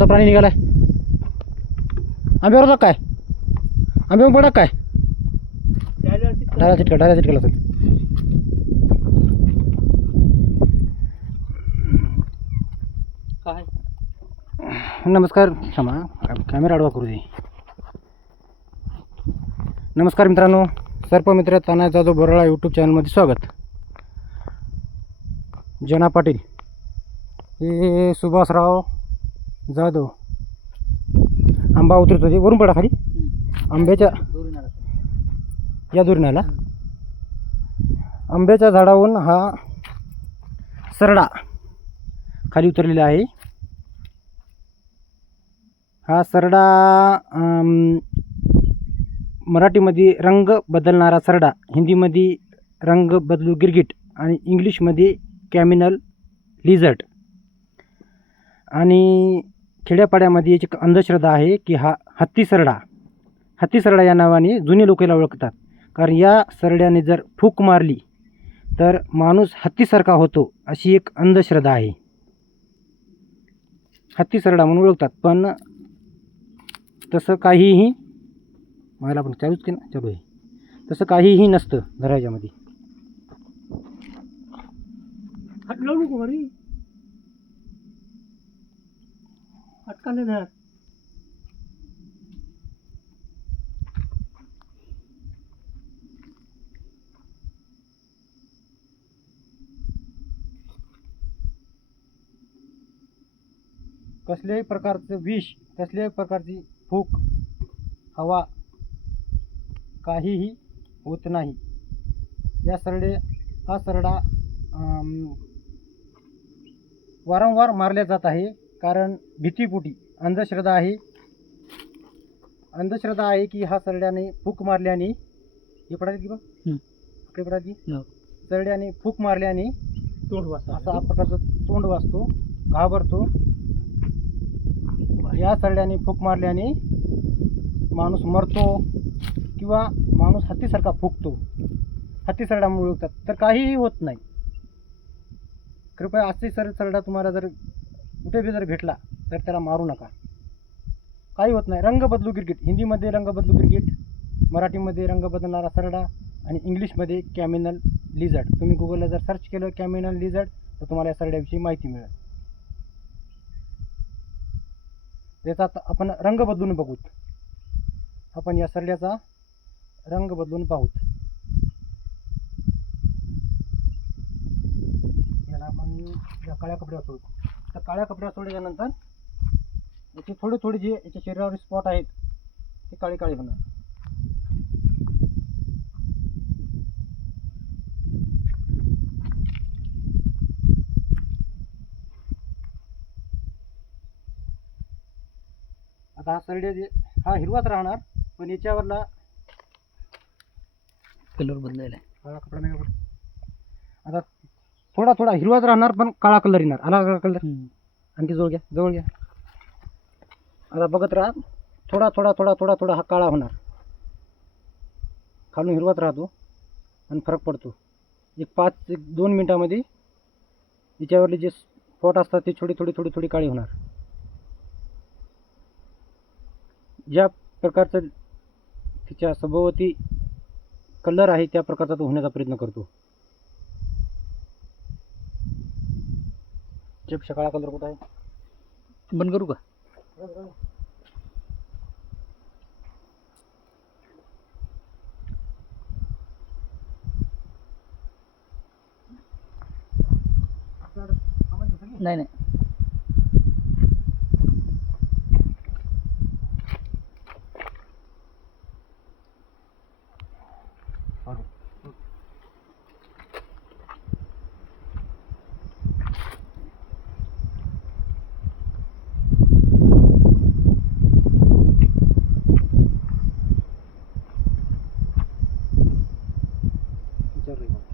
कोणता प्राणी निघालाय? आंब्यावर होता काय? आंब्यावर पडा काय? डायला चिटकला असेल. काय? नमस्कार. क्षमा, कॅमेरा आडवा करू दे. नमस्कार मित्रांनो, सर्पमित्र ताना जाधव बोराळा यूट्यूब चॅनलमध्ये स्वागत. जना पाटील हे सुभाषराव जाधव आंबा उतरत होते वरून पडा खाली. आंब्याच्या या दोरीने आला. आंब्याच्या झाडावरून हा सरडा खाली उतरलेला आहे. हा सरडा मराठीमध्ये रंग बदलणारा सरडा, हिंदीमध्ये रंग बदलू गिरगिट आणि इंग्लिशमध्ये कॅमिनल लिझर्ड. आणि खेड्यापाड्यामध्ये याची अंधश्रद्धा आहे की हा हत्ती सरडा या नावाने जुनी लोक याला ओळखतात. कारण या सरड्याने जर फूक मारली तर माणूस हत्तीसारखा होतो अशी एक अंधश्रद्धा आहे. हत्ती सरडा म्हणून ओळखतात. पण तसं काहीही मला पण चालूच की ना चालू आहे. तसं काहीही नसतं घराच्यामध्ये. हटलो नको घरी अटकाले ना. कसल्याही प्रकारचं विष, कसल्याही प्रकारची फूक, हवा काहीही होत नाही. हा सरडा वारंवार मारल्या जात आहे. कारण भीतीपोटी अंधश्रद्धा आहे की हा सरड्याने फूक मारल्याने हे पडायची बा इकडे पडायची सरड्याने फूक मारल्याने तोंड वाचा असा प्रकारचं तोंड वाजतो, घाबरतो. या सरड्याने फूक मारल्याने माणूस मरतो किंवा माणूस हत्तीसारखा फुकतो. हत्ती सरड्यामुळे ओळखतात. तर काहीही होत नाही. कृपया असे सरडा तुम्हाला जर कुठे बी जर भेटला तर त्याला मारू नका. काही होत नाही. रंग बदलू गिरगिट, हिंदीमध्ये रंग बदलू गिरगिट, मराठीमध्ये रंग बदलणारा सरडा आणि इंग्लिशमध्ये कॅमिनल लिझर्ड. तुम्ही गुगलला जर सर्च केलं कॅमिनल लिझर्ड तर तुम्हाला या सरड्याविषयी माहिती मिळेल. त्याचा आपण रंग बदलून बघूत. आपण या सरड्याचा रंग बदलून पाहूत. याला आपण या काळ्या कपड्यावर सोडतो. तर काळ्या कपड्यावर सोडल्यानंतर याचे थोडे जे याच्या शरीरावर स्पॉट आहेत ते काळे होणार. आता हा सरड्या हा हिरवाच राहणार, पण याच्यावरला कलर बदलायला काळा कपडा नाही कपडा. आता थोडा हिरवाच राहणार पण काळा कलर येणार. आला कलर. आणखी जवळ घ्या. आता बघत राहा. थोडा हा काळा होणार. खालून हिरवाच राहतो आणि फरक पडतो. एक 2 मिनिटामध्ये याच्यावरले जे स्पॉट असतात ते थोडी काळी होणार. ज्या प्रकारचं तिच्या सभोवती कलर आहे त्या प्रकारचा तो होण्याचा प्रयत्न करतो. चिपशा काळा कलर कुठं आहे? बंद करू का? नाही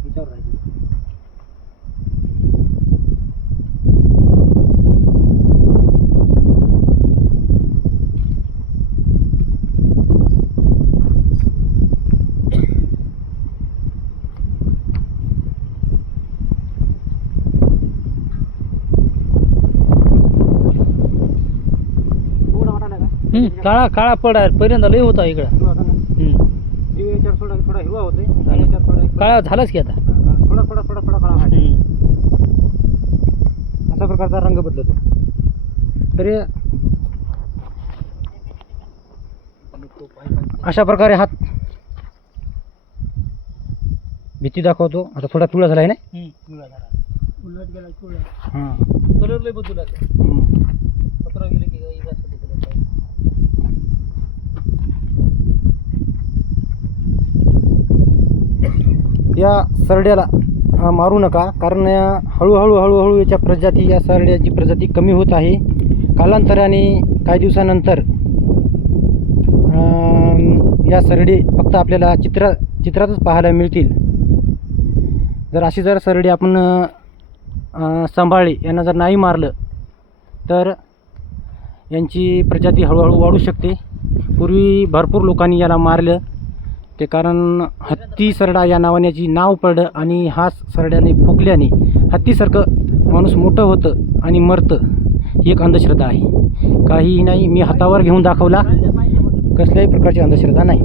विचार राहील. काळा काळा पडा पहिल्यांदा लय होता इकडं. हिरवा होता ना. याच्यावर थोडा हिरवा होतोय आणि याच्यावर थोडा काळा झालाच की आता. थोडा थोडा थोडा थोडा काळा आहे. अशा प्रकारचा रंग बदलतो. तर अशा प्रकारे हात भीती दाखवतो. आता थोडा पिवळा झाला आहे ना. उलट गेला पिवळा. हां. कलर लय बदलू लागला. पत्रा गेले की काही जास्त कलर पाहिजे. या सरड्याला मारू नका, कारण हळूहळू हळूहळू याच्या प्रजाती, या सरड्याची प्रजाती कमी होत आहे. कालांतराने काही दिवसानंतर या सरडे फक्त आपल्याला चित्रातच पाहायला मिळतील. जर अशी जर सरडे आपण सांभाळली, यांना जर नाही मारलं तर यांची प्रजाती हळूहळू वाढू शकते. पूर्वी भरपूर लोकांनी याला मारलं, ते कारण हत्ती सरडा या नावाने याची नाव पडलं आणि हा सरड्याने फुकल्याने हत्तीसारखं माणूस मोठं होतं आणि मरतं, ही एक अंधश्रद्धा आहे. काही नाही, मी हातावर घेऊन दाखवला, कसल्याही प्रकारची अंधश्रद्धा नाही.